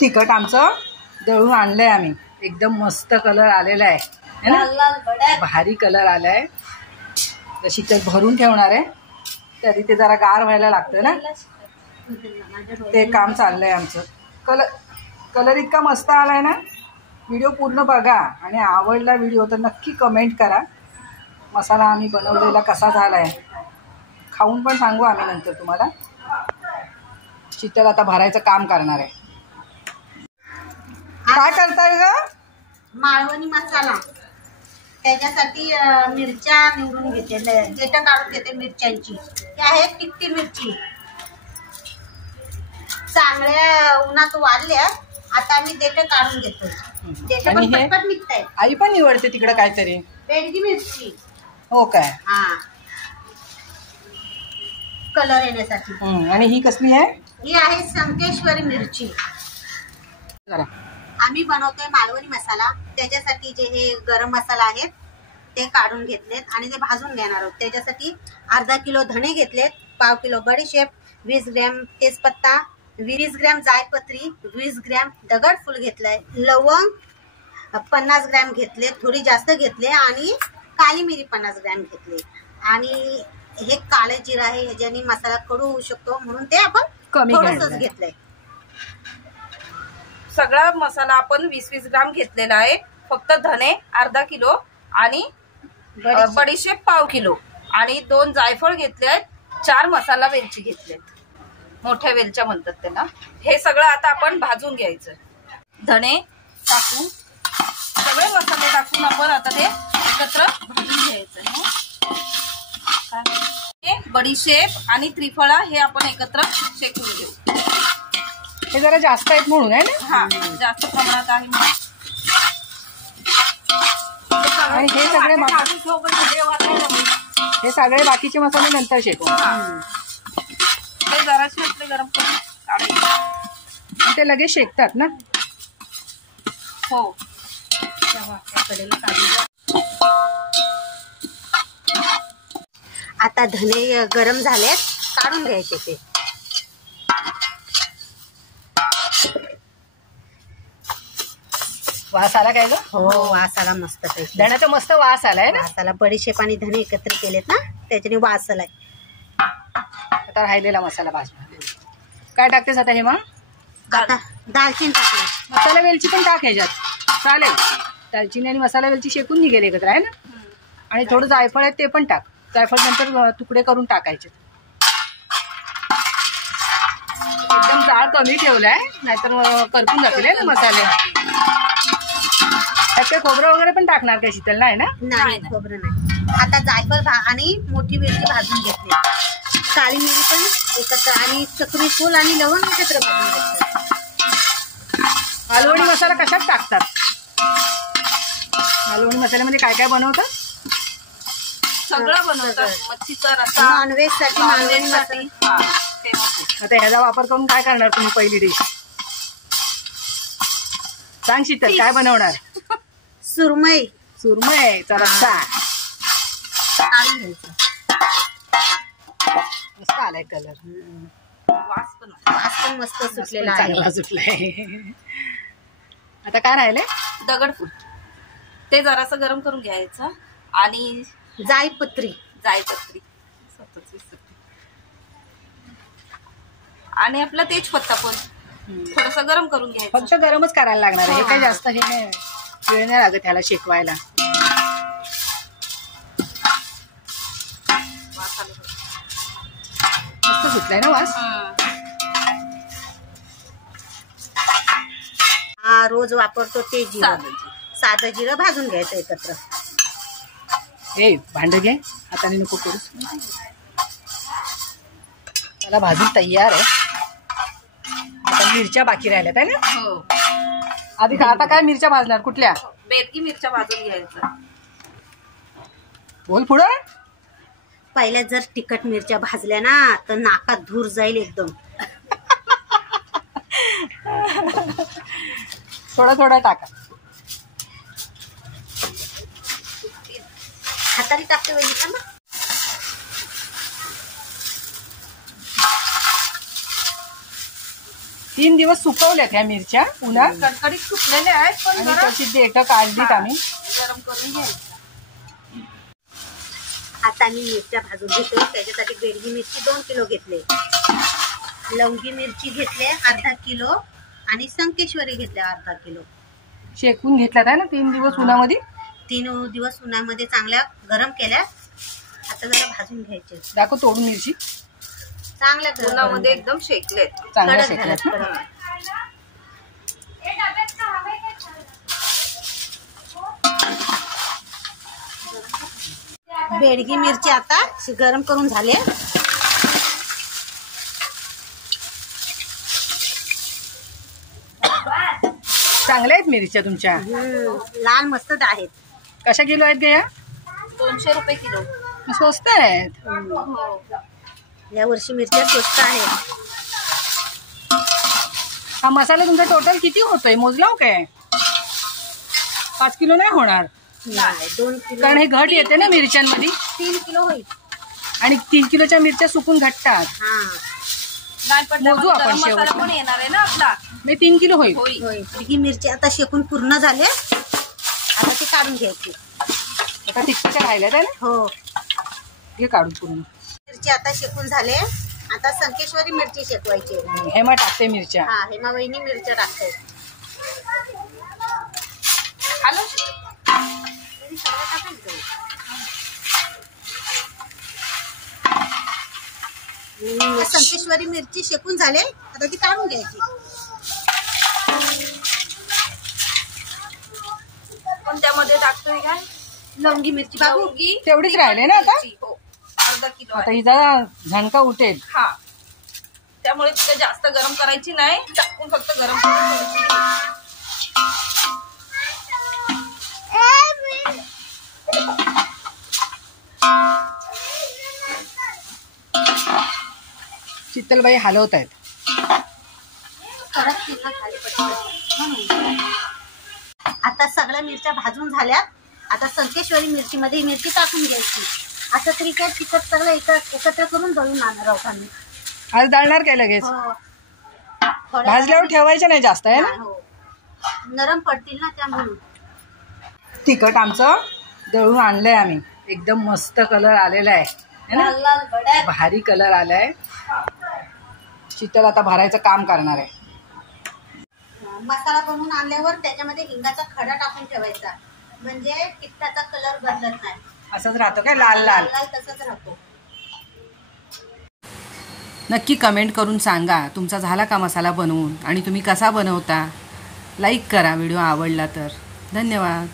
तिखट आमचं दळून आणलंय आम्ही, एकदम मस्त कलर आलेला आहे ना, भारी कलर आलाय. तशी तर भरून ठेवणार आहे, तरी ते जरा गार व्हायला लागतं ना, ते काम चाललंय आमचं. कलर इतका मस्त आलाय ना. व्हिडिओ पूर्ण बघा आणि आवडला व्हिडिओ तर नक्की कमेंट करा. मसाला आम्ही बनवलेला कसा झालाय खाऊन पण सांगू आम्ही नंतर तुम्हाला. शीतल आता भरायचं काम करणार आहे. काय करताय ग? मालवणी मसाला. त्याच्यासाठी मिरच्या निवडून घेते, देठ काढून घेते मिरच्यांची. ही आहे तिखटी मिरची, चांगल्या उन्हात वाढल्या. आता मी देठ काढून घेतो. देठ पण पटपट निघताय. आई पण निवडते तिकडे काहीतरी. बेडगी मिरची. हो काय? हा, कलर येण्यासाठी. आणि ही कसली आहे? ही आहे संकेश्वरी मिरची. आम्ही बनवतोय मालवणी मसाला. त्याच्यासाठी जे हे गरम मसाला आहेत ते काढून घेतलेत आणि ते भाजून घेणार आहोत. त्याच्यासाठी अर्धा किलो धणे घेतलेत, पाव किलो बडीशेप, 20 ग्रॅम तेजपत्ता, 20 ग्रॅम जायपत्री, 20 ग्रॅम दगडफूल घेतलाय, लवंग 50 ग्रॅम घेतले, थोडी जास्त घेतले, आणि काली मिरी 50 ग्रॅम घेतले. आणि हे काळे जिरं आहे, ह्याच्याने मसाला कडू होऊ शकतो म्हणून ते आपण थोडंसंच घेतलंय. सगळा मसाला आपण 20-20 ग्राम घेतलेला आहे. फक्त धणे अर्धा किलो आणि बडीशेप पाव किलो आणि 2 जायफळ घेतले आहेत, 4 मसाला वेलची घेतलेत, मोठ्या वेलच्या म्हणतात त्यांना. हे सगळं आता आपण भाजून घ्यायचं. धणे टाकून सगळे मसाले टाकून आपण आता ते एकत्र भाजून घ्यायचं. बडीशेप आणि त्रिफळा हे आपण एकत्र शेकून घेऊ. हे जरा जास्त आहेत म्हणून आहे ना. हा, जास्त प्रमाणात आहे. आणि हे सगळे बाकीचे मसाले नंतर शेकू. ते जराशे आपले गरम करून काढायचे. ते लगेच शेकतात ना. हो. आता धने गरम झालेत, काढून घ्यायचे ते. वास आला काय ग? हो, वास आला मस्त. धण्याचा मस्त वास आलाय ना. वास आला. बडीशेप आणि धने एकत्र केलेत ना, त्याच्याने वास आलाय. आता राहिलेला मसाला भाजून काय टाकतेस आता? हे मग आता दालचिनी टाकली, मसाला वेलची पण टाक ह्याच्यात, चालेल. दालचिनी आणि मसाला वेलची शेकून निघेल एकत्र आहे ना. आणि थोडं जायफळ आहे ते पण टाक. जायफळ नंतर तुकडे करून टाकायचे. एकदम जाळ कमी ठेवलाय, नाहीतर करपून जातील ना मसाले. त्यात काही खोबरं वगैरे पण टाकणार काय शीतल? नाही ना. नाही, खोबरं नाही. आता जायफळ आणि मोठी वेलची भाजून घेतली, काळी मिरी पण एकत्र, आणि चक्री फूल आणि लवंग एकत्र भाजून घेतलं. मालवणी मसाला कशात टाकतात? मालवणी मसाल्यामध्ये काय काय बनवतात? सगळं बनवतात. मच्छीचा रस्सा, नॉनव्हेज साठी मालवणी मसाला. आता ह्याचा वापर करून काय करणार तुम्ही? पहिली डिश सांग शीतल, काय बनवणार? सुरमई. सुरमईचा रस्सा काढून घ्यायचं. मस्त आलाय कलर. वास पण मस्त सुटलेला आहे. सुटलाय. आता काय राहिलंय? दगडफूल. ते जरासं गरम करून घ्यायचं. आणि जायपत्री आणि आपला तेजपत्ता पण थोडस गरम करून घ्यायचं. फक्त गरमच करायला लागणार आहे. हे काही जास्त हे नाही, वेळ नाही लागत ह्याला शेकवायला. मस्त सुटलाय ना वास. हा, रोज वापरतो ते जिरं, साधं जिरं भाजून घ्यायचं एकत्र. ए भांड घे, हाताने नको करू. त्याला भाजून तयार आहे. आता मिरच्या बाकी राहिल्यात आहे ना. हो. आधी आता काय मिरच्या भाजणार? कुठल्या? बेडगी मिरच्या भाजून घ्यायचं. बोल पुढं. पहिल्या जर तिखट मिरच्या भाजल्या ना तर नाकात धूर जाईल एकदम. थोडा थोडा टाका. हाताने टाकते वहिनी ना. 3 दिवस सुकवल्यात ह्या मिरच्या पुन्हा कडकडीत सुकलेले आहेत पण आणि जरा त्याची देठ काढलीत आम्ही. गरम करून घ्यायचं. आता मी मिरच्या भाजून घेतो. त्याच्यासाठी बेडगी मिरची 2 किलो घेतले, लवंगी मिरची घेतले अर्धा किलो आणि संकेश्वरी घेतले अर्धा किलो. शेकून घेतल्यात आहे ना 3 दिवस उन्हामध्ये. 3 दिवस उन्हामध्ये चांगल्या गरम केल्या. आता जरा भाजून घ्यायचे. दाखव तोडून मिरची. चांगल्या उन्हामध्ये एकदम शेकलेत. चांगल्या कडक शेकल्यात झाल्यात, ना. कडक. बेडगी मिरची आता गरम करून झाले. चांगल्या आहेत मिरच्या तुमच्या. लाल मस्त आहेत. कशा किलो आहेत गे? 200 रुपये किलो. स्वस्त आहेत. या वर्षी मिरच्या स्वस्त आहेत. हा मसाला तुमचा टोटल किती होतोय मोजला हो काय? 5 किलो नाही होणार नाही 2 किलो कारण हे घट येते ना मिरच्यांमध्ये. 3 किलो होईल. आणि 3 किलोच्या मिरच्या सुकून घटतात. हा नाही पण मोजू आपण गरम मसाला शेवटी. पण येणार आहे ना आपला. म्हणजे 3 किलो होईल. होईल. ही मिरची आता शेकून पूर्ण झाले. आता ती काढून घ्यायची. आता तिखटच्या राहिल्यात आहे ना. हो हे काढून पूर्ण. मिरची आता शेकून झाले. आता संकेश्वरी मिरची शेकवायची. हे मग टाकते मिरच्या. हा हेमा वहिनी मिरच्या टाकते. हॅलो संकेश्वरी मिरची शेकून झाले. आता ती काढून घ्यायची. पण त्यामध्ये टाकतोय काय? लवंगी मिरची बाबू. लवंगी तेवढीच राहिले ना आता. मिरची, हो. अर्धा किलो आता आहे. हिचा झणका उठेल. हा त्यामुळे तिला जास्त गरम करायची नाही. टाकून फक्त गरम करायची. शीतलबाई हलवत आहेत. आता सगळ्या मिरच्या भाजून झाल्यात. आता संकेश्वरी मिरची मध्ये मिरची टाकून घ्यायची. असं तरी काय तिखट सगळं एकत्र करून दळून आणणार आहोत आम्ही. आज दळणार काय लगेच? हो. भाजल्यावर ठेवायचं नाही जास्त आहे ना. हो. नरम पडतील ना त्यामुळे. तिखट आमचं दळून आणलंय आम्ही. एकदम मस्त कलर आलेला आहे है ना. लाल लाल भडक. भारी कलर आलाय. शीतल आता भरायचं काम करणार आहे. मसाला बनवून आणल्यावर त्याच्यामध्ये हिंगाचा खडा टाकून ठेवायचा. म्हणजे तिखटाचा कलर बदलत नाही. असंच राहतो काय लाल लाल. लाल तसंच राहतो. नक्की कमेंट करून सांगा तुमचा झाला का मसाला बनवून आणि तुम्ही कसा बनवता. लाईक करा व्हिडिओ आवडला तर. धन्यवाद.